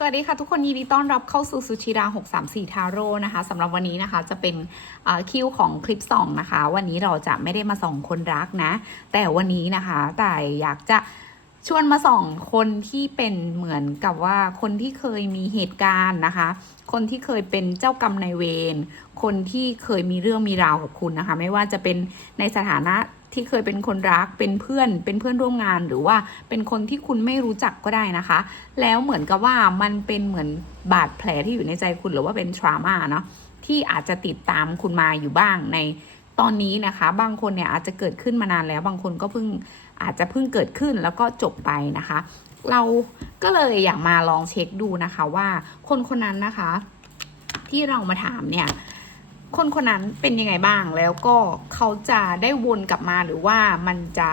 สวัสดีค่ะทุกคนยินดีต้อนรับเข้าสู่สุชิรา 634 ทาโร่นะคะสำหรับวันนี้นะคะจะเป็นคิวของคลิปสองนะคะ วันนี้เราจะไม่ได้มาส่องคนรักนะ แต่วันนี้นะคะแต่อยากจะชวนมาส่องคนที่เป็นเหมือนกับว่าคนที่เคยมีเหตุการณ์นะคะ คนที่เคยเป็นเจ้ากรรมนายเวรคนที่เคยมีเรื่องมีราวกับคุณนะคะ ไม่ว่าจะเป็นในสถานะ ที่เคยเป็นคนรักเป็นเพื่อนเป็นเพื่อนร่วมงานหรือว่าเป็นคนที่คุณไม่รู้จักก็ได้นะคะ แล้วเหมือนกับว่ามันเป็นเหมือนบาดแผลที่อยู่ในใจคุณหรือว่าเป็นทรามาเนาะที่อาจจะติดตามคุณมาอยู่บ้างในตอนนี้นะคะ บางคนเนี่ยอาจจะเกิดขึ้นมานานแล้ว บางคนก็เพิ่งอาจจะเพิ่งเกิดขึ้นแล้วก็จบไปนะคะ เราก็เลยอยากมาลองเช็คดูนะคะว่าคนคนนั้นนะคะ ที่เรามาถามเนี่ย คนคนนั้นเป็นยังไงบ้างแล้วก็เขาจะได้วนกลับมาหรือว่ามันจะ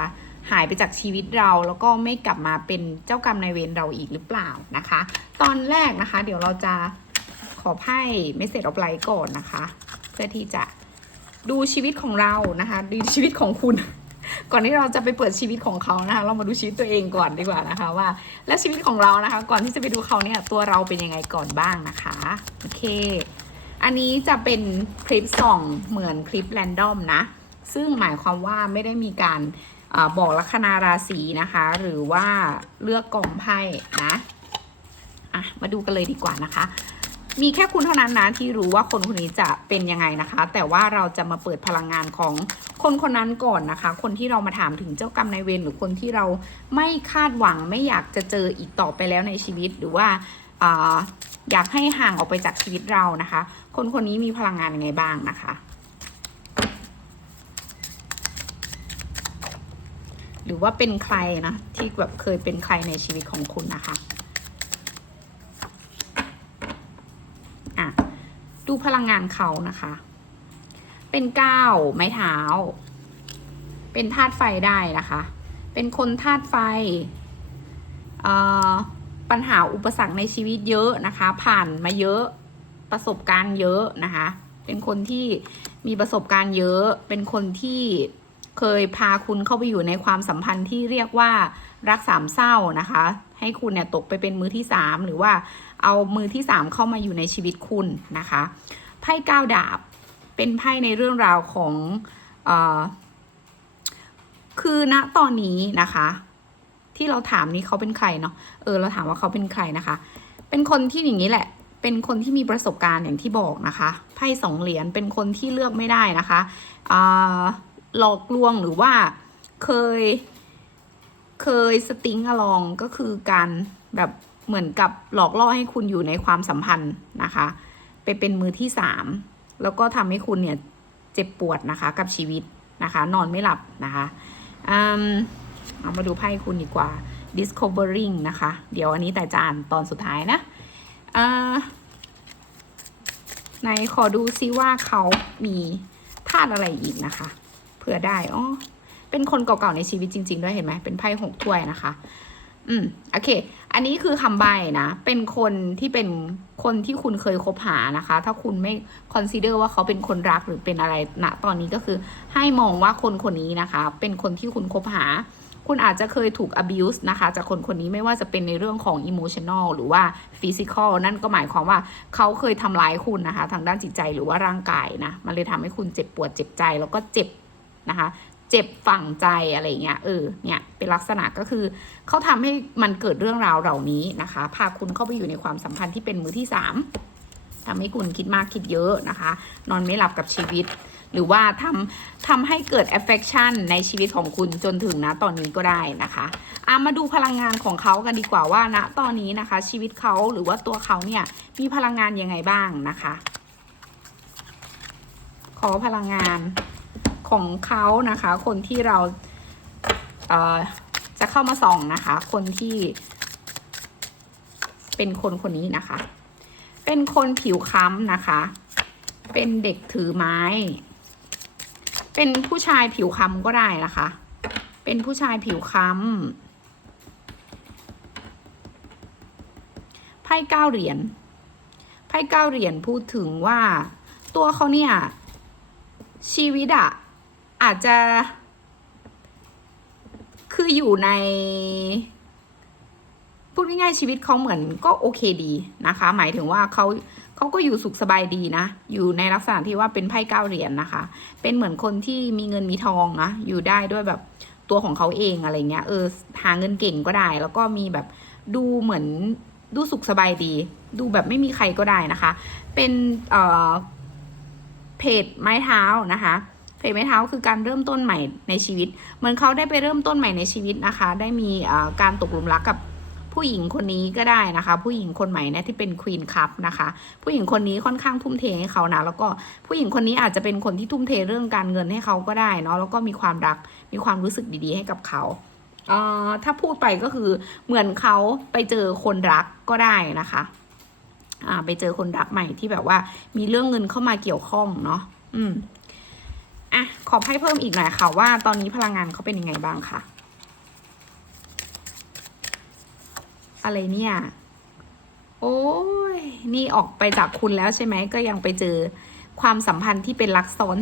หายไปจากชีวิตเราแล้วก็ไม่กลับมาเป็นเจ้ากรรมนายเวรเราอีกหรือเปล่านะคะ ตอนแรกนะคะ เดี๋ยวเราจะขอไพ่เมสเซจออฟไลน์ก่อนนะคะ เพื่อที่จะดูชีวิตของเรานะคะดูชีวิตของคุณ ก่อนที่เราจะไปเปิดชีวิตของเขานะคะ เรามาดูชีวิตตัวเองก่อนดีกว่านะคะว่า แล้วชีวิตของเรานะคะ ก่อนที่จะไปดูเขาเนี่ยตัวเราเป็นยังไงก่อนบ้างนะคะโอเค อันนี้จะเป็นคลิปส่องเหมือนคลิปแรนดอมนะ ซึ่งหมายความว่าไม่ได้มีการอบอกลัคนาราศีนะคะ หรือว่าเลือกกองไพ่นะอะมาดูกันเลยดีกว่านะคะ มีแค่คุณเท่านั้นนะที่รู้ว่าคนคนนี้จะเป็นยังไงนะคะ แต่ว่าเราจะมาเปิดพลังงานของคนคนนั้นก่อนนะคะ คนที่เรามาถามถึงเจ้ากรรมนายเวรหรือคนที่เราไม่คาดหวังไม่อยากจะเจออีกต่อไปแล้วในชีวิตหรือว่า อยากให้ห่างออกไปจากชีวิตเรานะคะ คนคนนี้มีพลังงานยังไงบ้างนะคะ หรือว่าเป็นใครนะที่แบบเคยเป็นใครในชีวิตของคุณนะคะอะดูพลังงานเขานะคะ เป็นก้าวไม้เท้า เป็นธาตุไฟได้นะคะ เป็นคนธาตุไฟเอ่อ ปัญหาอุปสรรคในชีวิตเยอะนะคะ ผ่านมาเยอะประสบการณ์เยอะนะคะ เป็นคนที่มีประสบการณ์เยอะ เป็นคนที่เคยพาคุณเข้าไปอยู่ในความสัมพันธ์ที่เรียกว่ารักสามเศร้านะคะ ให้คุณเนี่ยตกไปเป็นมือที่สามหรือว่าเอามือที่สามเข้ามาอยู่ในชีวิตคุณนะคะไพ่ก้าวดาบเป็นไพ่ในเรื่องราวของออคือณตอนนี้นะคะ ที่เราถามนี้เขาเป็นใครเนาะเออเราถามว่าเขาเป็นใครนะคะ เป็นคนที่อย่างนี้แหละ เป็นคนที่มีประสบการณ์อย่างที่บอกนะคะไพ่สองเหรียญเป็นคนที่เลือกไม่ได้นะคะหลอกลวงหรือว่าเคย เคยสติงอลองก็คือการแบบเหมือนกับหลอกล่อให้คุณอยู่ในความสัมพันธ์นะคะ ไปเป็นมือที่สามแล้วก็ทำให้คุณเนี่ยเจ็บปวดนะคะกับชีวิตนะคะ นอนไม่หลับนะคะอืม เอามาดูไพ่คุณดีกว่า discovering นะคะ เดี๋ยวอันนี้แต่จะอ่านตอนสุดท้ายนะอ่าในขอดูซิว่าเขามีธาตุอะไรอีกนะคะเผื่อได้อ๋อเป็นคนเก่าๆในชีวิตจริง ๆ ด้วยเห็นไหมเป็นไพ่หกถ้วยนะคะ อืมโอเค อันนี้คือคำใบนะ เป็นคนที่เป็นคนที่คุณเคยคบหานะคะ ถ้าคุณไม่ consider ว่าเขาเป็นคนรักหรือเป็นอะไรณตอนนี้ก็คือให้มองว่าคนคนนี้นะคะ เป็นคนที่คุณคบหา คุณอาจจะเคยถูก abuse นะคะ จากคนคนนี้ไม่ว่าจะเป็นในเรื่องของ emotional หรือว่า physical นั่นก็หมายความว่าเขาเคยทำร้ายคุณนะคะ ทางด้านจิตใจหรือว่าร่างกายนะ มันเลยทำให้คุณเจ็บปวดเจ็บใจแล้วก็เจ็บนะคะเจ็บฝังใจอะไรเงี้ย เออ เนี่ย เป็นลักษณะก็คือ เขาทำให้มันเกิดเรื่องราวเหล่านี้นะคะ พาคุณเข้าไปอยู่ในความสัมพันธ์ที่เป็นมือที่สามทำให้คุณคิดมากคิดเยอะนะคะ นอนไม่หลับกับชีวิต หรือว่าทำทำให้เกิด affection ในชีวิตของคุณจนถึงนะตอนนี้ก็ได้นะคะอามาดูพลังงานของเขากันดีกว่าว่าณตอนนี้นะคะ ชีวิตเขาหรือว่าตัวเขาเนี่ยมีพลังงานยังไงบ้างนะคะ ขอพลังงานของเขานะคะ คนที่เราเจะเข้ามาส่องนะคะ คนที่เป็นคนคนนี้นะคะ เป็นคนผิวค้ำนะคะ เป็นเด็กถือไม้ เป็นผู้ชายผิวค้ำก็ได้นะคะ เป็นผู้ชายผิวค้ำไพ่เก้าเหรียญ ไพ่เก้าเหรียญพูดถึงว่า ตัวเขาเนี่ย ชีวิตอะอาจจะ คืออยู่ในพูดดง่ายๆชีวิตเขาเหมือนก็โอเคดีนะคะ หมายถึงว่าเขา เขาก็อยู่สุขสบายดีนะ อยู่ในลักษณะที่ว่าเป็นไพ่เก้าเหรียญนะคะ เป็นเหมือนคนที่มีเงินมีทองนะ อยู่ได้ด้วยแบบตัวของเขาเองอะไรเงี้ย เออ หาเงินเก่งก็ได้ แล้วก็มีแบบดูเหมือนดูสุขสบายดี ดูแบบไม่มีใครก็ได้นะคะ เป็นเอ่อเพจไม้เท้านะคะเพจไม้เท้าคือการเริ่มต้นใหม่ในชีวิต เหมือนเขาได้ไปเริ่มต้นใหม่ในชีวิตนะคะ ได้มีเอ่อการตกหลุมรักกับ ผู้หญิงคนนี้ก็ได้นะคะ ผู้หญิงคนใหม่เนี่ยที่เป็นควีนคัพนะคะ ผู้หญิงคนนี้ค่อนข้างทุ่มเทให้เขานะแล้วก็ผู้หญิงคนนี้อาจจะเป็นคนที่ทุ่มเทเรื่องการเงินให้เขาก็ได้เนาะแล้วก็มีความรักมีความรู้สึกดีๆ ให้กับเขาเอ่อถ้าพูดไปก็คือเหมือนเขาไปเจอคนรักก็ได้นะคะอ่าไปเจอคนรักใหม่ที่แบบว่ามีเรื่องเงินเข้ามาเกี่ยวข้องเนาะอืมอะขอให้เพิ่มอีกหน่อยค่ะว่าตอนนี้พลังงานเขาเป็นยังไงบ้างค่ะ อะไรเนี่ย โอ้ย นี่ออกไปจากคุณแล้วใช่ไหม ก็ยังไปเจอความสัมพันธ์ที่เป็นรักซ้อน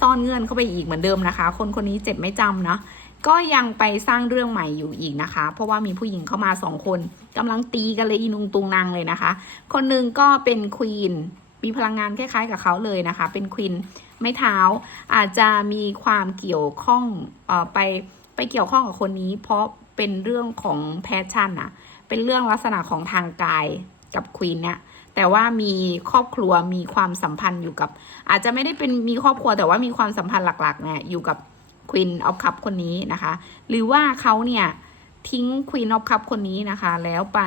ซ่อนเงื่อนเข้าไปอีกเหมือนเดิมนะคะ คนคนนี้เจ็บไม่จำเนาะก็ยังไปสร้างเรื่องใหม่อยู่อีกนะคะ เพราะว่ามีผู้หญิงเข้ามาสองคนกำลังตีกันเลยอีนุงตุงนางเลยนะคะ คนหนึ่งก็เป็นควีนมีพลังงานคล้ายๆกับเขาเลยนะคะ เป็นควีนไม่เท้า อาจจะมีความเกี่ยวข้องออไปไปเกี่ยวข้องกับคนนี้ เพราะเป็นเรื่องของแพชชั่นอะ เป็นเรื่องลักษณะของทางกายกับควีนเนี่ยแต่ว่ามีครอบครัวมีความสัมพันธ์อยู่กับ อาจจะไม่ได้เป็นมีครอบครัวแต่ว่ามีความสัมพันธ์หลักๆเนี่ยอยู่กับควีนออฟคัพคนนี้นะคะ หรือว่าเขาเนี่ยทิ้งควีนออฟคัพคนนี้นะคะ แล้วไป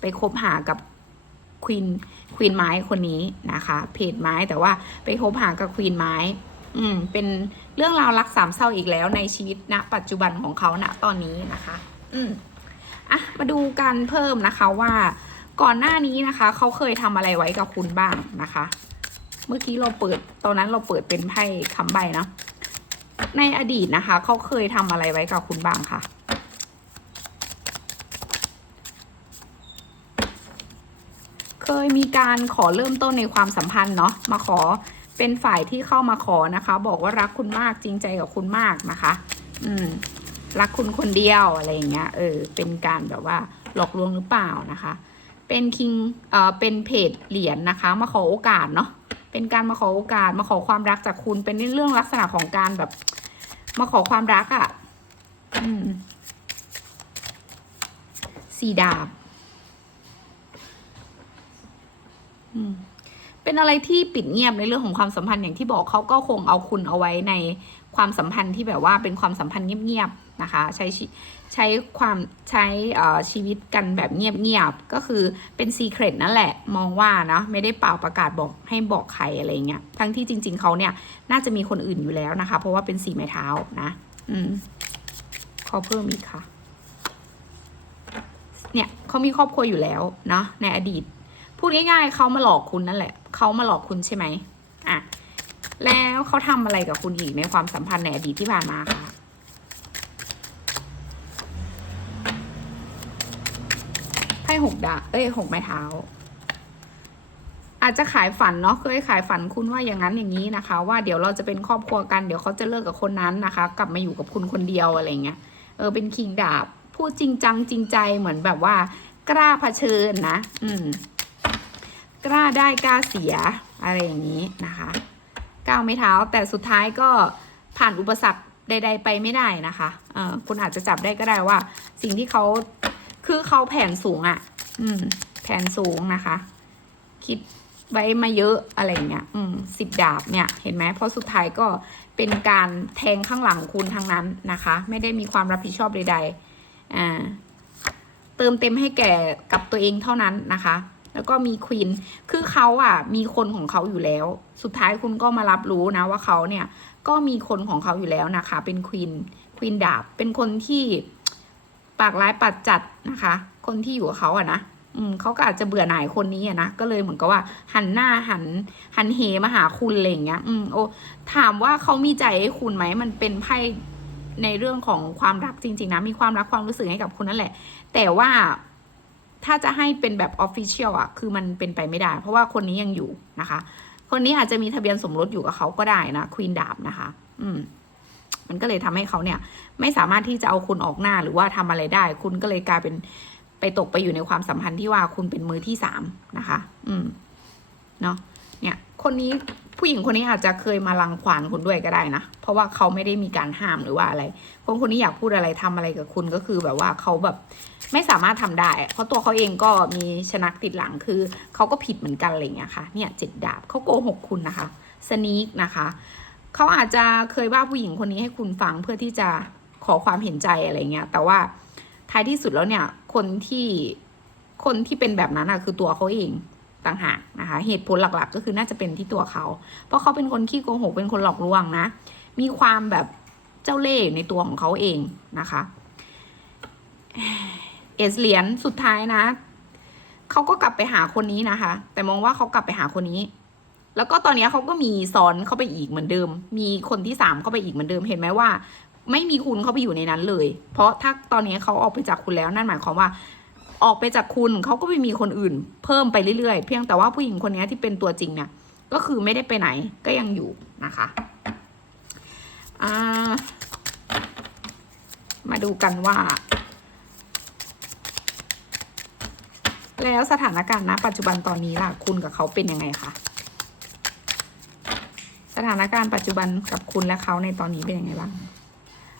ไปคบหากับควีนควีนไม้คนนี้นะคะเพจไม้แต่ว่าไปคบหากับควีนไม้ อืม เป็นเรื่องราวรักสามเศร้าอีกแล้วในชีวิตณปัจจุบันของเขาณตอนนี้นะคะ อืม อะมาดูกันเพิ่มนะคะว่าก่อนหน้านี้นะคะ เขาเคยทำอะไรไว้กับคุณบ้างนะคะ เมื่อกี้เราเปิดตอนนั้นเราเปิดเป็นไพ่คำใบเนาะในอดีตนะคะ เขาเคยทำอะไรไว้กับคุณบ้างคะเคยมีการขอเริ่มต้นในความสัมพันธ์เนาะมาขอเป็นฝ่ายที่เข้ามาขอนะคะ บอกว่ารักคุณมากจริงใจกับคุณมากนะคะ อืม รักคุณคนเดียวอะไรอย่างเงี้ย เออ เป็นการแบบว่าหลอกลวงหรือเปล่านะคะ เป็นคิง เอ่อ เป็นเพจเหรียญนะคะ มาขอโอกาสเนาะ เป็นการมาขอโอกาส มาขอความรักจากคุณ เป็นเรื่องลักษณะของการแบบ มาขอความรักอะ่ะ อืมสีดาบ อืมเป็นอะไรที่ปิดเงียบในเรื่องของความสัมพันธ์อย่างที่บอกเขาก็คงเอาคุณเอาไว้ในความสัมพันธ์ที่แบบว่าเป็นความสัมพันธ์เงียบๆ นะคะ ใช้ใช้ความใช้ชีวิตกันแบบเงียบๆก็คือเป็นซีเครตนั่นแหละ มองว่านะไม่ได้เป่าประกาศบอกให้บอกใครอะไรเงี้ยทั้งที่จริง ๆเขาเนี่ยน่าจะมีคนอื่นอยู่แล้วนะคะ เพราะว่าเป็นสีไม้เท้านะ อืมขอเพิ่มอีกค่ะเนี่ยเขามีครอบครัวอยู่แล้วเนาะในอดีต พูดง่ายๆเขามาหลอกคุณนั่นแหละเขามาหลอกคุณใช่ไหมอะแล้วเขาทำอะไรกับคุณอีกในความสัมพันธ์ในอดีตที่ผ่านมาคะไพ่ หกดาเอ้ยหกไม้เท้า อาจจะขายฝันเนาะเคยขายฝันคุณว่าอย่างนั้นอย่างนี้นะคะ ว่าเดี๋ยวเราจะเป็นครอบครัวกันเดี๋ยวเขาจะเลิกกับคนนั้นนะคะ กลับมาอยู่กับคุณคนเดียวอะไรเงี้ยเออเป็นคิงดาบพูดจริงจังจริงใจเหมือนแบบว่า กล้าเผชิญนะ อืม กล้าได้กล้าเสีย อะไรอย่างนี้นะคะก้าวไม่เท้า แต่สุดท้ายก็ผ่านอุปสรรคใด ๆ ไปไม่ได้นะคะเออคุณอาจจะจับได้ก็ได้ว่า สิ่งที่เขา คือเขาแผนสูงอะ่ะ อืม แผนสูงนะคะ คิดไว้มาเยอะอะไรเงี้ย อืมสิบดาบเนี่ย เห็นไหมเพราะสุดท้ายก็เป็นการแทงข้างหลังคุณทั้งนั้นนะคะ ไม่ได้มีความรับผิดชอบใดๆอ่าเติมเต็มให้แก่กับตัวเองเท่านั้นนะคะ แล้วก็มีควีนคือเขาอะ มีคนของเขาอยู่แล้ว สุดท้ายคุณก็มารับรู้นะว่าเขาเนี่ย ก็มีคนของเขาอยู่แล้วนะคะ เป็นควีนควีนดาบเป็นคนที่ ปากร้ายปัดจัดนะคะ คนที่อยู่กับเขาอะนะอืมเขาก็อาจจะเบื่อหน่ายคนนี้อะนะก็เลยเหมือนกับว่า หันหน้าหันหันเหมาหาคุณอะไรอย่างเงี้ย อืมโอ้ถามว่าเขามีใจให้คุณไหมมันเป็นไพ่ในเรื่องของความรักจริง ๆ นะ มีความรักความรู้สึกให้กับคุณนั่นแหละ แต่ว่าถ้าจะให้เป็นแบบออฟฟิเชียลอะคือมันเป็นไปไม่ได้ เพราะว่าคนนี้ยังอยู่นะคะ คนนี้อาจจะมีทะเบียนสมรสอยู่กับเขาก็ได้นะควีนดาบนะคะ อืม มันก็เลยทำให้เขาเนี่ยไม่สามารถที่จะเอาคุณออกหน้าหรือว่าทำอะไรได้ คุณก็เลยกลายเป็นไปตกไปอยู่ในความสัมพันธ์ที่ว่าคุณเป็นมือที่สามนะคะ อืม เนาะเนี่ย คนนี้ผู้หญิงคนนี้อาจจะเคยมาลังควานคุณด้วยก็ได้นะ เพราะว่าเขาไม่ได้มีการห้ามหรือว่าอะไร คนคนนี้อยากพูดอะไรทำอะไรกับคุณก็คือแบบว่าเขาแบบไม่สามารถทำได้ เพราะตัวเขาเองก็มีชนักติดหลังคือเขาก็ผิดเหมือนกันอะไรอย่างเงี้ยค่ะ เนี่ยเจ็ดดาบเขาโกหกคุณนะคะ สนีกนะคะ เขาอาจจะเคยว่าผู้หญิงคนนี้ให้คุณฟังเพื่อที่จะขอความเห็นใจอะไรเงี้ย แต่ว่าท้ายที่สุดแล้วเนี่ย คนที่คนที่เป็นแบบนั้นอะคือตัวเขาเองต่างหากนะคะ เหตุผลหลักๆ ก็คือน่าจะเป็นที่ตัวเขา เพราะเขาเป็นคนขี้โกหก เป็นคนหลอกลวงนะ มีความแบบเจ้าเล่ห์ในตัวของเขาเองนะคะ เอสเหรียญสุดท้ายนะ เขาก็กลับไปหาคนนี้นะคะ แต่มองว่าเขากลับไปหาคนนี้ แล้วก็ตอนนี้เขาก็มีซ้อนเข้าไปอีกเหมือนเดิม มีคนที่สามเข้าไปอีกเหมือนเดิม เห็นไหมว่า ไม่มีคุณเข้าไปอยู่ในนั้นเลย เพราะถ้าตอนนี้เขาออกไปจากคุณแล้วนั่นหมายความว่า ออกไปจากคุณเขาก็ไม่มีคนอื่น เพิ่มไปเรื่อยๆ เพียงแต่ว่าผู้หญิงคนนี้ที่เป็นตัวจริงเนี่ย ก็คือไม่ได้ไปไหนก็ยังอยู่นะคะามาดูกันว่า แล้วสถานการณ์ณปัจจุบันตอนนี้ล่ะ คุณกับเขาเป็นยังไงคะ ถานการณ์ปัจจุบันกับคุณและเขาในตอนนี้เป็นยังไงบ้าง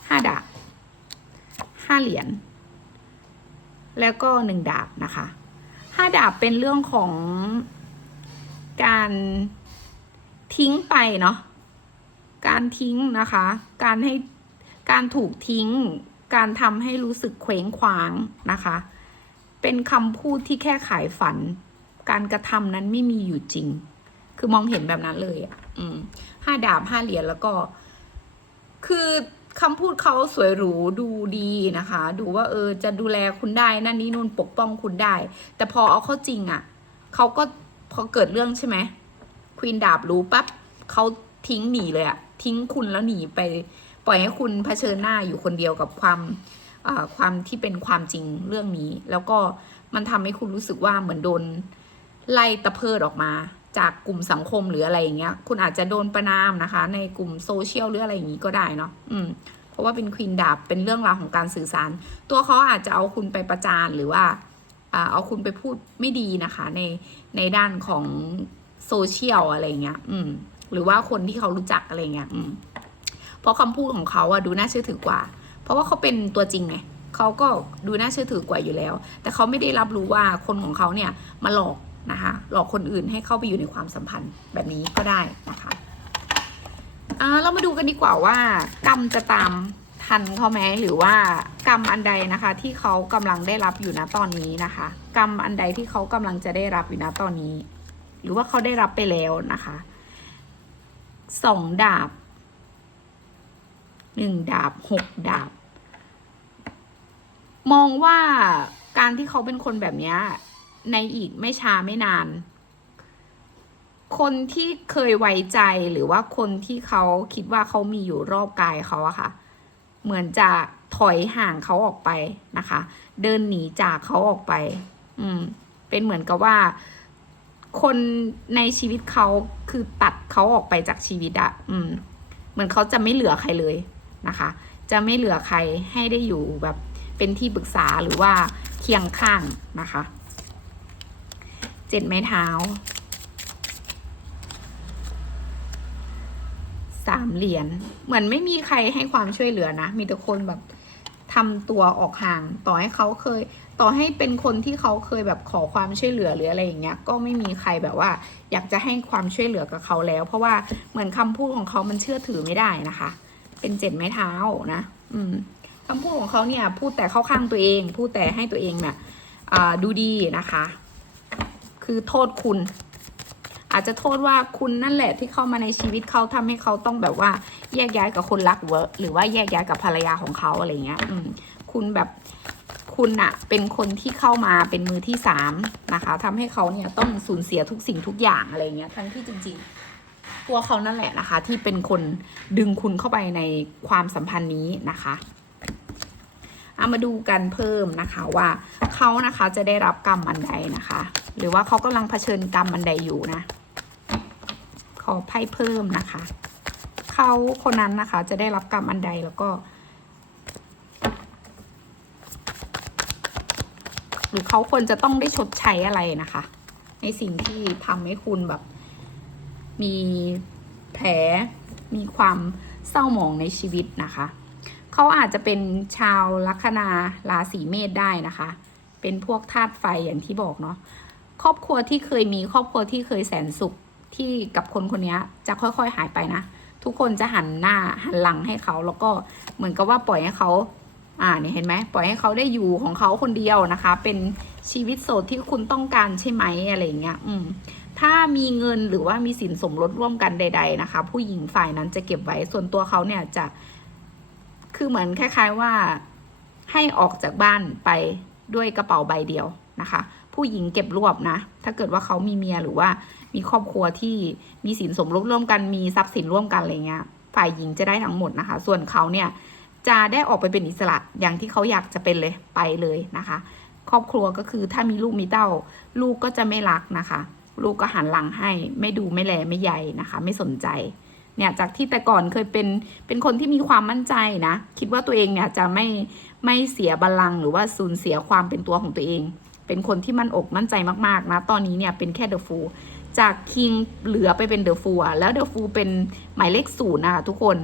ห้าดาบห้าเหรียญแล้วก็หนึ่งดาบนะคะห้าดาบเป็นเรื่องของการทิ้งไปเนาะการทิ้งนะคะ การให้การถูกทิ้ง การทำให้รู้สึกเคว้งคว้างนะคะ เป็นคำพูดที่แค่ขายฝัน การกระทำนั้นไม่มีอยู่จริง คือมองเห็นแบบนั้นเลยอะ อืมห้าดาบห้าเหรียญแล้วก็ คือคำพูดเขาสวยหรูดูดีนะคะ ดูว่าเออจะดูแลคุณได้นั่นนี่นู่นปกป้องคุณได้ แต่พอเอาเข้าจริงอะ่ะเขาก็พอเกิดเรื่องใช่ไหมควีนดาบรู้ปั๊บเขาทิ้งหนีเลยอะทิ้งคุณแล้วหนีไป ปล่อยให้คุณเผชิญหน้าอยู่คนเดียวกับความความที่เป็นความจริงเรื่องนี้ แล้วก็มันทำให้คุณรู้สึกว่าเหมือนโดนไล่ตะเพิดออกมา จากกลุ่มสังคมหรืออะไรอย่างเงี้ย คุณอาจจะโดนประนามนะคะ ในกลุ่มโซเชียลหรืออะไรอย่างงี้ก็ได้เนาะอืมเพราะว่าเป็นควีนดาบเป็นเรื่องราวของการสื่อสาร ตัวเขาอาจจะเอาคุณไปประจานหรือว่าเอาคุณไปพูดไม่ดีนะคะ ในในด้านของโซเชียลอะไรเงี้ย อืม หรือว่าคนที่เขารู้จักอะไรเงี้ย อืม เพราะคำพูดของเขาอะดูน่าเชื่อถือกว่า เพราะว่าเขาเป็นตัวจริงไงเขาก็ดูน่าเชื่อถือกว่าอยู่แล้ว แต่เขาไม่ได้รับรู้ว่าคนของเขาเนี่ยมาหลอก นะคะหลอกคนอื่นให้เข้าไปอยู่ในความสัมพันธ์แบบนี้ก็ได้นะคะเรามาดูกันดีกว่าว่ากรรมจะตามทันเขาไหมหรือว่ากรรมอันใดนะคะ ที่เขากำลังได้รับอยู่ณตอนนี้นะคะ กรรมอันใดที่เขากำลังจะได้รับอยู่ณตอนนี้ หรือว่าเขาได้รับไปแล้วนะคะสองดาบหนึ่งดาบหกดาบ มองว่าการที่เขาเป็นคนแบบนี้ ในอีกไม่ช้าไม่นาน คนที่เคยไว้ใจหรือว่าคนที่เขาคิดว่าเขามีอยู่รอบกายเขาอะค่ะ เหมือนจะถอยห่างเขาออกไปนะคะ เดินหนีจากเขาออกไป อืม เป็นเหมือนกับว่า คนในชีวิตเขาคือตัดเขาออกไปจากชีวิตอะอืม เหมือนเขาจะไม่เหลือใครเลยนะคะ จะไม่เหลือใครให้ได้อยู่แบบเป็นที่ปรึกษาหรือว่าเคียงข้างนะคะ เจ็ดไม้เท้าสามเหรียญเหมือนไม่มีใครให้ความช่วยเหลือนะ มีแต่คนแบบทำตัวออกห่าง ต่อให้เขาเคย ต่อให้เป็นคนที่เขาเคยแบบขอความช่วยเหลือหรืออะไรอย่างเงี้ย ก็ไม่มีใครแบบว่า อยากจะให้ความช่วยเหลือกับเขาแล้ว เพราะว่าเหมือนคำพูดของเขามันเชื่อถือไม่ได้นะคะ เป็นเจ็ดไม้เท้านะ อืมคำพูดของเขาเนี่ย พูดแต่เข้าข้างตัวเอง พูดแต่ให้ตัวเองเนี่ยดูดีนะคะ คือโทษคุณ อาจจะโทษว่าคุณนั่นแหละที่เข้ามาในชีวิตเขาทำให้เขาต้องแบบว่าแยกย้ายกับคนรักเวอร์หรือว่าแยกย้ายกับภรรยาของเขาอะไรเงี้ยอืมคุณแบบคุณอะเป็นคนที่เข้ามาเป็นมือที่สามนะคะทำให้เขาเนี่ยต้องสูญเสียทุกสิ่งทุกอย่างอะไรเงี้ยทั้งที่จริง ๆ ตัวเขานั่นแหละนะคะ ที่เป็นคนดึงคุณเข้าไปในความสัมพันธ์นี้นะคะ เอามาดูกันเพิ่มนะคะว่าเขานะคะจะได้รับกรรมอันใดนะคะ หรือว่าเขากำลังเผชิญกรรมอันใดอยู่นะ ขอไพ่เพิ่มนะคะเขาคนนั้นนะคะ จะได้รับกรรมอันใดแล้วก็ หรือเขาควรจะต้องได้ชดใช้อะไรนะคะ ในสิ่งที่ทำให้คุณแบบ มีแผลมีความเศร้าหมองในชีวิตนะคะ เขาอาจจะเป็นชาวลัคนาราศีเมษได้นะคะ เป็นพวกธาตุไฟอย่างที่บอกเนาะครอบครัวที่เคยมีครอบครัวที่เคยแสนสุขที่กับคนคนนี้จะค่อยๆหายไปนะ ทุกคนจะหันหน้าหันหลังให้เขา แล้วก็เหมือนกับว่าปล่อยให้เขาอ่าเนี่ยเห็นไหมปล่อยให้เขาได้อยู่ของเขาคนเดียวนะคะ เป็นชีวิตโสดที่คุณต้องการใช่ไหมอะไรอย่างเงี้ยอืมถ้ามีเงินหรือว่ามีสินสมรสร่วมกันใด ๆนะคะ ผู้หญิงฝ่ายนั้นจะเก็บไว้ส่วนตัวเขาเนี่ยจะ คือเหมือนคล้าย ๆว่าให้ออกจากบ้านไปด้วยกระเป๋าใบเดียวนะคะ ผู้หญิงเก็บรวบนะ ถ้าเกิดว่าเขามีเมียหรือว่ามีครอบครัวที่มีสินสมรสร่วมกันมีทรัพย์สินร่วมกันอะไรเงี้ย ฝ่ายหญิงจะได้ทั้งหมดนะคะ ส่วนเขาเนี่ยจะได้ออกไปเป็นอิสระอย่างที่เขาอยากจะเป็นเลยไปเลยนะคะ ครอบครัวก็คือถ้ามีลูกมีเต้า ลูกก็จะไม่รักนะคะ ลูกก็หันหลังให้ ไม่ดูไม่แลไม่ใยนะคะ ไม่สนใจ เนี่ยจากที่แต่ก่อนเคยเป็นเป็นคนที่มีความมั่นใจนะ คิดว่าตัวเองเนี่ยจะไม่ไม่เสียบัลลังหรือว่าสูญเสียความเป็นตัวของตัวเอง เป็นคนที่มั่นอกมั่นใจมากๆนะตอนนี้เนี่ยเป็นแค่เดอะฟูจากคิงเหลือไปเป็นเดอะฟูอะแล้วเดอะฟูเป็นหมายเลขศูนย์นะคะทุกคน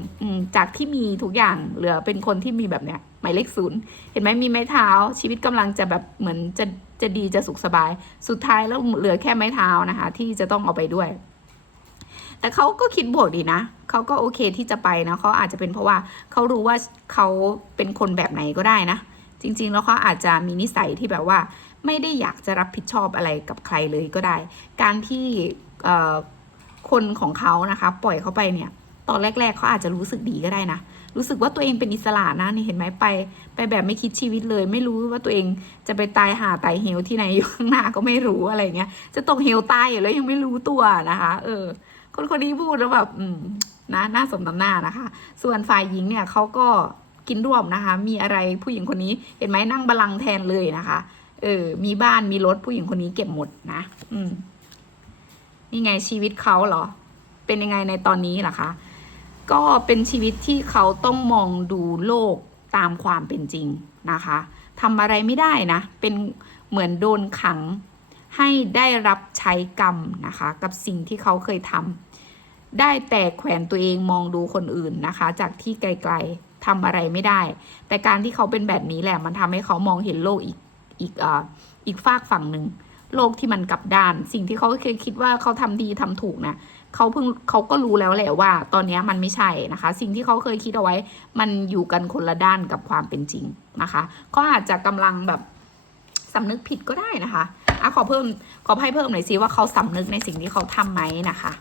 จากที่มีทุกอย่างเหลือเป็นคนที่มีแบบเนี้ยหมายเลขศูนย์เห็นไหมมีไม้เท้า ชีวิตกำลังจะแบบเหมือนจะจะดีจะสุขสบาย สุดท้ายแล้วเหลือแค่ไม้เท้านะคะ ที่จะต้องเอาไปด้วย แต่เขาก็คิดบวกดีนะเขาก็โอเคที่จะไปนะเขาอาจจะเป็นเพราะว่าเขารู้ว่าเขาเป็นคนแบบไหนก็ได้นะ จริง ๆ แล้วเขาอาจจะมีนิสัยที่แบบว่า ไม่ได้อยากจะรับผิดชอบอะไรกับใครเลยก็ได้ การที่คนของเขานะคะปล่อยเขาไปเนี่ยตอนแรก ๆเขาอาจจะรู้สึกดีก็ได้นะ รู้สึกว่าตัวเองเป็นอิสระนะนี่เห็นไหมไป ไปแบบไม่คิดชีวิตเลย ไม่รู้ว่าตัวเองจะไปตายหาตายเหวที่ไหนอยู่ข้างหน้าก็ไม่รู้อะไรเงี้ย จะตกเหวตายอยู่แล้วยังไม่รู้ตัวนะคะ เออ คนคนนี้พูดแล้วแบบนะน่าสมน้ำหน้านะคะ ส่วนฝ่ายหญิงเนี่ยเขาก็กินร่วมนะคะ มีอะไรผู้หญิงคนนี้เห็นไหมนั่งบัลลังก์แทนเลยนะคะ เออ มีบ้านมีรถผู้หญิงคนนี้เก็บหมดนะ อืมนี่ไงชีวิตเขาเหรอ เป็นยังไงในตอนนี้ล่ะคะ ก็เป็นชีวิตที่เขาต้องมองดูโลกตามความเป็นจริงนะคะทำอะไรไม่ได้นะ เป็นเหมือนโดนขังให้ได้รับใช้กรรมนะคะ กับสิ่งที่เขาเคยทำ ได้แต่แขวนตัวเองมองดูคนอื่นนะคะ จากที่ไกลๆทำอะไรไม่ได้ แต่การที่เขาเป็นแบบนี้แหละมันทำให้เขามองเห็นโลกอีกอีกอ่าอีกฝากฝั่งหนึ่งโลกที่มันกลับด้าน สิ่งที่เขาเคยคิดว่าเขาทำดีทำถูกนะเขาเพิ่งเขาก็รู้แล้วแหละว่า ตอนนี้มันไม่ใช่นะคะ สิ่งที่เขาเคยคิดเอาไว้ มันอยู่กันคนละด้านกับความเป็นจริงนะคะก็อาจจะกำลังแบบสำนึกผิดก็ได้นะคะอะขอเพิ่มขอให้เพิ่มหน่อยสิว่าเขาสำนึกในสิ่งที่เขาทำไหมนะคะ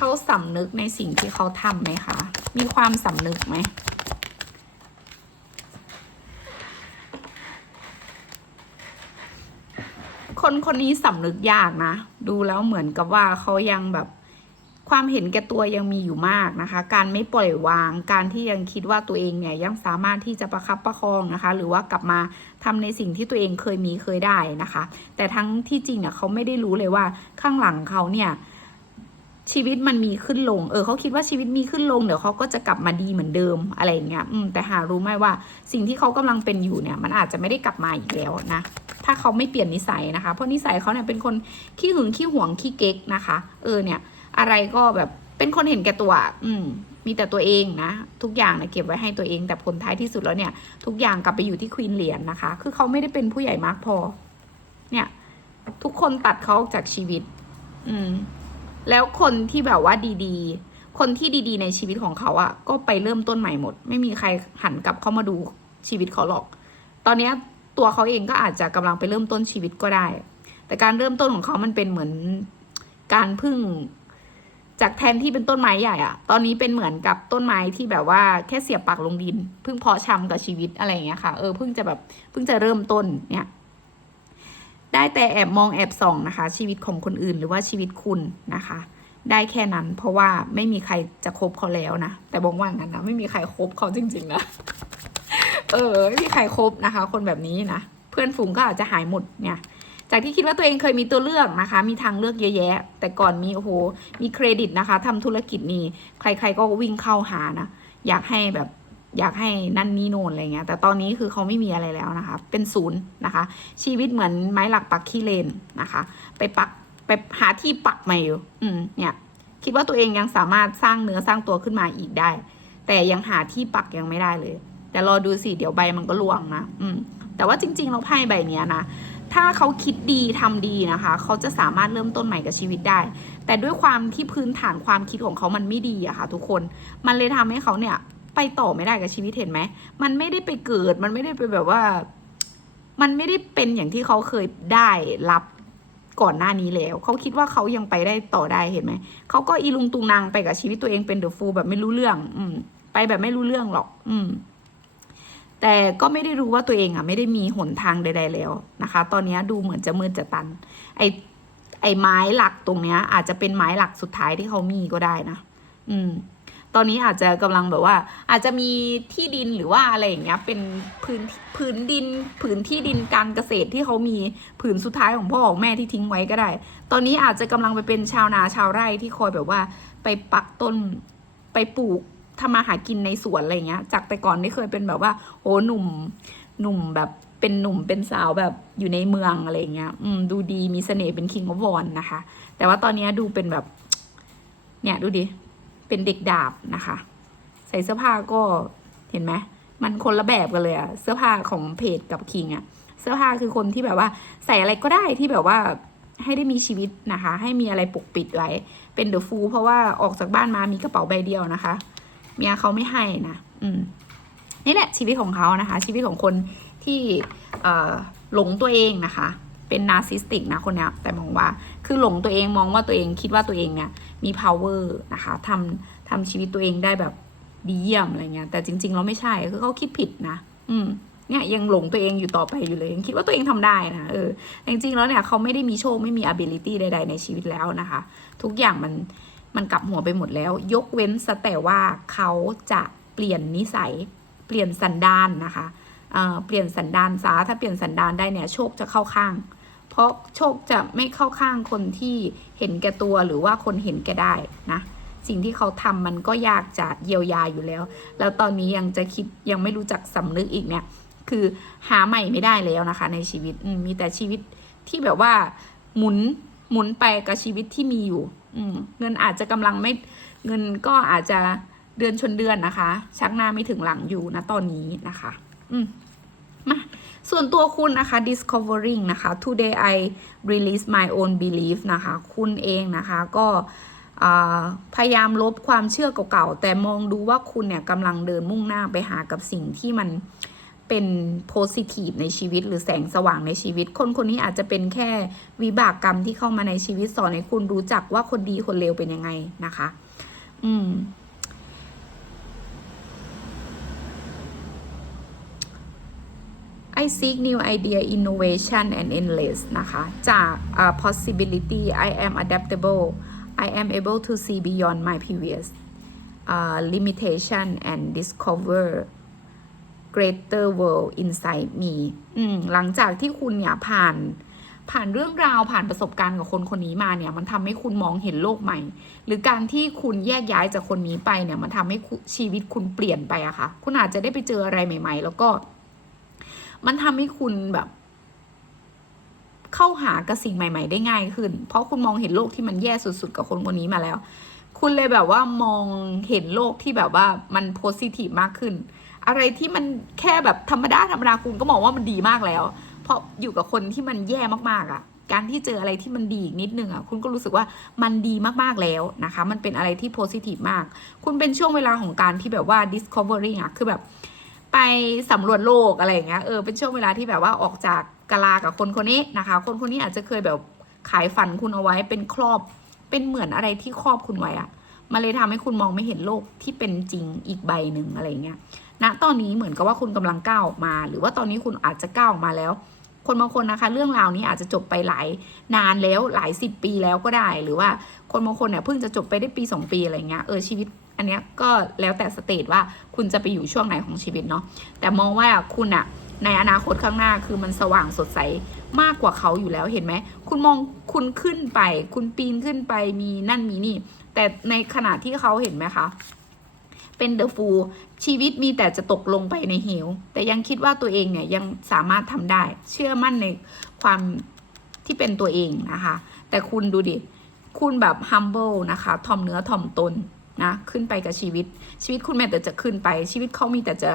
เขาสำนึกในสิ่งที่เขาทำไหมคะ มีความสำนึกไหม คนคนนี้สำนึกยากนะ ดูแล้วเหมือนกับว่าเขายังแบบความเห็นแก่ตัวยังมีอยู่มากนะคะ การไม่ปล่อยวาง การที่ยังคิดว่าตัวเองเนี่ยยังสามารถที่จะประคับประคองนะคะ หรือว่ากลับมาทำในสิ่งที่ตัวเองเคยมีเคยได้นะคะ แต่ทั้งที่จริงเนี่ยเขาไม่ได้รู้เลยว่าข้างหลังเขาเนี่ย ชีวิตมันมีขึ้นลง เออเขาคิดว่าชีวิตมีขึ้นลงเดี๋ยวเขาก็จะกลับมาดีเหมือนเดิมอะไรอย่างเงี้ยอืมแต่หารู้ไหมว่าสิ่งที่เขากำลังเป็นอยู่เนี่ย มันอาจจะไม่ได้กลับมาอีกแล้วนะ ถ้าเขาไม่เปลี่ยนนิสัยนะคะ เพราะนิสัยเขาเนี่ยเป็นคนขี้หึงขี้หวงขี้เก๊กนะคะ เออเนี่ย อะไรก็แบบเป็นคนเห็นแก่ตัว อืมมีแต่ตัวเองนะ ทุกอย่างนะเก็บไว้ให้ตัวเองแต่ผลท้ายที่สุดแล้วเนี่ย ทุกอย่างกลับไปอยู่ที่ควีนเหรียญนะคะ คือเขาไม่ได้เป็นผู้ใหญ่มากพอ เนี่ย ทุกคนตัดเขาออกจากชีวิต อืม แล้วคนที่แบบว่าดีๆ คนที่ดีๆ ในชีวิตของเขาอะ่ะ ก็ไปเริ่มต้นใหม่หมด ไม่มีใครหันกลับเข้ามาดูชีวิตเขาหรอก ตอนนี้ตัวเขาเองก็อาจจะกำลังไปเริ่มต้นชีวิตก็ได้ แต่การเริ่มต้นของเขามันเป็นเหมือนการพึ่งจากแทนที่เป็นต้นไม้ใหญ่อะตอนนี้เป็นเหมือนกับต้นไม้ที่แบบว่าแค่เสียบปากลงดิน เพิ่งเพาะชำกับชีวิตอะไรอย่างเงี้ยค่ะ เออ เพิ่งจะแบบ เพิ่งจะเริ่มต้นเนี่ย ได้แต่แอบมองแอบส่องนะคะ ชีวิตของคนอื่นหรือว่าชีวิตคุณนะคะ ได้แค่นั้น เพราะว่าไม่มีใครจะคบเขาแล้วนะ แต่บอกว่างั้นนะไม่มีใครคบเขาจริง ๆ นะ เออไม่มีใครคบนะคะ คนแบบนี้นะเพื่อนฝูงก็อาจจะหายหมดเนี่ยจากที่คิดว่าตัวเองเคยมีตัวเลือกนะคะ มีทางเลือกเยอะแยะ แต่ก่อนมีโอ้โห มีเครดิตนะคะทำธุรกิจนี่ใครๆก็วิ่งเข้าหานะ อยากให้แบบ อยากให้นั่นนี่โน่นอะไรเงี้ย แต่ตอนนี้คือเขาไม่มีอะไรแล้วนะคะ เป็นศูนย์นะคะ ชีวิตเหมือนไม้หลักปักขี้เลนนะคะ ไปปักไปหาที่ปักใหม่อยู่ อืม เนี่ย คิดว่าตัวเองยังสามารถสร้างเนื้อสร้างตัวขึ้นมาอีกได้ แต่ยังหาที่ปักยังไม่ได้เลย แต่รอดูสิเดี๋ยวใบมันก็ร่วงนะ อืม แต่ว่าจริงๆเราไพ่ใบเนี้ยนะ ถ้าเขาคิดดีทำดีนะคะ เขาจะสามารถเริ่มต้นใหม่กับชีวิตได้ แต่ด้วยความที่พื้นฐานความคิดของเขามันไม่ดีอะค่ะ ทุกคน มันเลยทำให้เขาเนี่ย ไปต่อไม่ได้กับชีวิตเห็นไหม มันไม่ได้ไปเกิด มันไม่ได้ไปแบบว่า มันไม่ได้เป็นอย่างที่เขาเคยได้รับก่อนหน้านี้แล้ว เขาคิดว่าเขายังไปได้ต่อได้เห็นไหม เขาก็อีลุงตุงนางไปกับชีวิตตัวเองเป็นเดอะฟูลแบบไม่รู้เรื่อง อืม ไปแบบไม่รู้เรื่องหรอก อืม แต่ก็ไม่ได้รู้ว่าตัวเองอะ ไม่ได้มีหนทางใด ๆ แล้วนะคะ ตอนนี้ดูเหมือนจะมืดจะตัน ไอไอไม้หลักตรงเนี้ย อาจจะเป็นไม้หลักสุดท้ายที่เขามีก็ได้นะ อืม ตอนนี้อาจจะกำลังแบบว่า อาจจะมีที่ดินหรือว่าอะไรอย่างเงี้ยเป็นพื้นพื้นดินผืนที่ดินการเกษตรที่เขามีผืนสุดท้ายของพ่อของแม่ที่ทิ้งไว้ก็ได้ ตอนนี้อาจจะกำลังไปเป็นชาวนาชาวไร่ที่คอยแบบว่าไปปักต้นไปปลูกทำมาหากินในสวนอะไรเงี้ย จากแต่ก่อนที่เคยเป็นแบบว่าโหหนุ่มหนุ่มแบบเป็นหนุ่มเป็นสาวแบบอยู่ในเมืองอะไรเงี้ย อืม ดูดีมีเสน่ห์เป็นคิงอวอนนะคะ แต่ว่าตอนนี้ดูเป็นแบบ เนี่ยดูดิ เป็นเด็กดาบนะคะ ใส่เสื้อผ้าก็เห็นไหมมันคนละแบบกันเลยอะเสื้อผ้าของเพจกับคิงอะเสื้อผ้าคือคนที่แบบว่าใส่อะไรก็ได้ที่แบบว่าให้ได้มีชีวิตนะคะ ให้มีอะไรปกปิดไว้ เป็นเดอะฟูเพราะว่าออกจากบ้านมามีกระเป๋าใบเดียวนะคะเมียเขาไม่ให้นะอืมนี่แหละชีวิตของเขานะคะ ชีวิตของคนที่หลงตัวเองนะคะ เป็นนาร์ซิสติกนะคนนี้แต่มองว่าคือหลงตัวเองมองว่าตัวเองคิดว่าตัวเองเนี่ยมี power นะคะทำทำชีวิตตัวเองได้แบบดีเยี่ยมอะไรเงี้ยแต่จริงๆเราไม่ใช่คือเขาคิดผิดนะ อืมเนี่ยยังหลงตัวเองอยู่ต่อไปอยู่เลยยังคิดว่าตัวเองทำได้นะเออจริงๆแล้วเนี่ยเขาไม่ได้มีโชคไม่มี ability ใด ๆ ในชีวิตแล้วนะคะ ทุกอย่างมันมันกลับหัวไปหมดแล้ว ยกเว้นแต่ว่าเขาจะเปลี่ยนนิสัย เปลี่ยนสันดานนะคะเอ่อเปลี่ยนสันดานซาถ้าเปลี่ยนสันดานได้เนี่ยโชคจะเข้าข้าง ราะโชคจะไม่เข้าข้างคนที่เห็นแก่ตัวหรือว่าคนเห็นแก่ได้นะ สิ่งที่เขาทำมันก็ยากจะเยียวยาอยู่แล้ว แล้วตอนนี้ยังจะคิดยังไม่รู้จักสำนึกอีกเนี่ย คือหาใหม่ไม่ได้แล้วนะคะ ในชีวิตมีแต่ชีวิตที่แบบว่าหมุนหมุนไปกับชีวิตที่มีอยู่ อืเงินอาจจะกำลังไม่เงินก็อาจจะเดือนชนเดือนนะคะ ชักหน้าไม่ถึงหลังอยู่นะตอนนี้นะคะ อืมมา ส่วนตัวคุณนะคะ discovering นะคะ today I release my own belief นะคะ คุณเองนะคะก็พยายามลบความเชื่อเก่าๆ แต่มองดูว่าคุณเนี่ยกำลังเดินมุ่งหน้าไปหากับสิ่งที่มันเป็น positive ในชีวิตหรือแสงสว่างในชีวิต คนคนนี้อาจจะเป็นแค่วิบากกรรมที่เข้ามาในชีวิตสอนให้คุณรู้จักว่าคนดีคนเลวเป็นยังไงนะคะ อืม I seek new idea innovation and endless นะคะ จาก uh, possibility I am adaptable I am able to see beyond my previous uh, limitation and discover greater world inside me หลังจากที่คุณเนี่ยผ่านผ่านเรื่องราวผ่านประสบการณ์กับคนคนนี้มาเนี่ย มันทำให้คุณมองเห็นโลกใหม่ หรือการที่คุณแยกย้ายจากคนนี้ไปเนี่ย มันทำให้ชีวิตคุณเปลี่ยนไปอะค่ะ คุณอาจจะได้ไปเจออะไรใหม่ ๆ แล้วก็ มันทำให้คุณแบบ เข้าหากับสิ่งใหม่ ๆ ได้ง่ายขึ้น เพราะคุณมองเห็นโลกที่มันแย่สุด ๆ กับคนคนนี้มาแล้ว คุณเลยแบบว่ามองเห็นโลกที่แบบว่ามันโพสิทีฟมากขึ้น อะไรที่มันแค่แบบธรรมดาธรรมดาคุณก็มองว่ามันดีมากแล้ว เพราะอยู่กับคนที่มันแย่มากๆอะการที่เจออะไรที่มันดีอีกนิดนึงอะคุณก็รู้สึกว่ามันดีมากๆแล้วนะคะ มันเป็นอะไรที่โพสิทีฟมาก คุณเป็นช่วงเวลาของการที่แบบว่า discovering อะคือแบบ ไปสำรวจโลกอะไรอย่างเงี้ยเออเป็นช่วงเวลาที่แบบว่าออกจากกลากับคนคนนี้นะคะ คนคนนี้อาจจะเคยแบบขายฝันคุณเอาไว้เป็นครอบเป็นเหมือนอะไรที่ครอบคุณไว้อะมันเลยทำให้คุณมองไม่เห็นโลกที่เป็นจริงอีกใบหนึ่งอะไรเงี้ยณตอนนี้เหมือนกับว่าคุณกำลังก้าวออกมา หรือว่าตอนนี้คุณอาจจะก้าวออกมาแล้ว คนบางคนนะคะ เรื่องราวนี้อาจจะจบไปหลายนานแล้วหลายสิบปีแล้วก็ได้ หรือว่าคนบางคนเนี่ยเพิ่งจะจบไปได้ปีสองปีอะไรเงี้ยเออชีวิต อันนี้ก็แล้วแต่สเตจว่าคุณจะไปอยู่ช่วงไหนของชีวิตเนาะแต่มองว่าคุณอะในอนาคตข้างหน้าคือมันสว่างสดใสมากกว่าเขาอยู่แล้วเห็นไหม คุณมองคุณขึ้นไป คุณปีนขึ้นไปมีนั่นมีนี่ แต่ในขณะที่เขาเห็นไหมคะ เป็นเดอะฟูลชีวิตมีแต่จะตกลงไปในเหว แต่ยังคิดว่าตัวเองเนี่ยยังสามารถทำได้ เชื่อมั่นในความที่เป็นตัวเองนะคะ แต่คุณดูดิ คุณแบบ humble นะคะถ่อมเนื้อถ่อมตน นะขึ้นไปกับชีวิต ชีวิตคุณแม้แต่จะขึ้นไป ชีวิตเขามีแต่จะ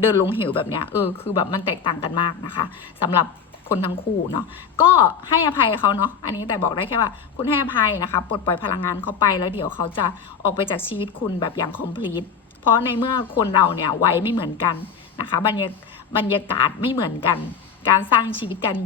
เดินลงเหวแบบเนี้ยเออคือแบบมันแตกต่างกันมากนะคะสำหรับคนทั้งคู่เนาะก็ให้อภัยเขาเนาะอันนี้แต่บอกได้แค่ว่าคุณให้อภัยนะคะปลดปล่อยพลังงานเขาไปแล้วเดี๋ยวเขาจะออกไปจากชีวิตคุณแบบอย่าง complete เพราะในเมื่อคนเราเนี่ยไว้ไม่เหมือนกันนะคะ บรรยบรรยากาศไม่เหมือนกัน การสร้างชีวิตกัน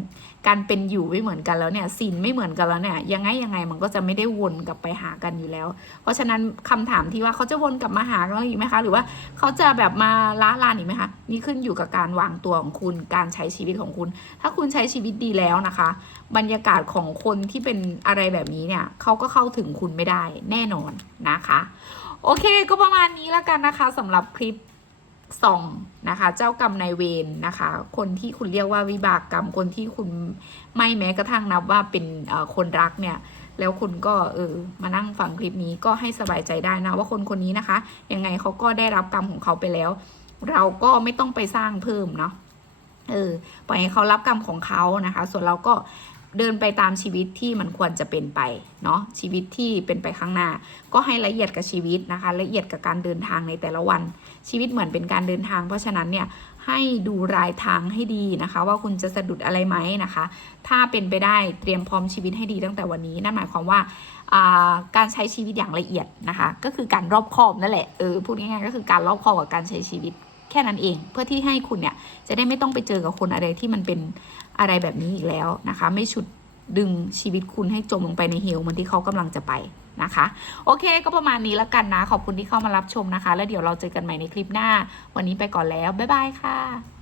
การเป็นอยู่ไม่เหมือนกันแล้วเนี่ยสินไม่เหมือนกันแล้วเนี่ยยังไงยังไงมันก็จะไม่ได้วนกลับไปหากันอยู่แล้ว เพราะฉะนั้นคำถามที่ว่าเขาจะวนกลับมาหากันอีกไหมคะ หรือว่าเขาจะแบบมาล้าลานอีกไหมคะนี่ขึ้นอยู่กับการวางตัวของคุณการใช้ชีวิตของคุณ ถ้าคุณใช้ชีวิตดีแล้วนะคะ บรรยากาศของคนที่เป็นอะไรแบบนี้เนี่ยเขาก็เข้าถึงคุณไม่ได้แน่นอนนะคะ โอเค ก็ประมาณนี้แล้วกันนะคะสำหรับคลิป ส่องนะคะ เจ้ากรรมนายเวรนะคะ คนที่คุณเรียกว่าวิบากกรรม คนที่คุณไม่แม้กระทั่งนับว่าเป็นคนรักเนี่ย แล้วคุณก็เออมานั่งฟังคลิปนี้ก็ให้สบายใจได้นะว่าคนคนนี้นะคะ ยังไงเขาก็ได้รับกรรมของเขาไปแล้ว เราก็ไม่ต้องไปสร้างเพิ่มเนาะเออปล่อยให้เขารับกรรมของเขานะคะ ส่วนเราก็ เดินไปตามชีวิตที่มันควรจะเป็นไปเนาะชีวิตที่เป็นไปข้างหน้า ก็ให้ละเอียดกับชีวิตนะคะ ละเอียดกับการเดินทางในแต่ละวัน ชีวิตเหมือนเป็นการเดินทาง เพราะฉะนั้นเนี่ยให้ดูรายทางให้ดีนะคะ ว่าคุณจะสะดุดอะไรไหมนะคะ ถ้าเป็นไปได้เตรียมพร้อมชีวิตให้ดีตั้งแต่วันนี้นั่นหมายความว่าการใช้ชีวิตอย่างละเอียดนะคะ ก็คือการรอบคอบนั่นแหละเออพูดง่ายๆก็คือการรอบคอบกับการใช้ชีวิตแค่นั้นเอง เพื่อที่ให้คุณเนี่ยจะได้ไม่ต้องไปเจอกับคนอะไรที่มันเป็น อะไรแบบนี้อีกแล้วนะคะ ไม่ฉุดดึงชีวิตคุณให้จมลงไปในเหวเหมือนที่เขากำลังจะไปนะคะ โอเคก็ประมาณนี้แล้วกันนะ ขอบคุณที่เข้ามารับชมนะคะ แล้วเดี๋ยวเราเจอกันใหม่ในคลิปหน้า วันนี้ไปก่อนแล้ว บ๊ายบายค่ะ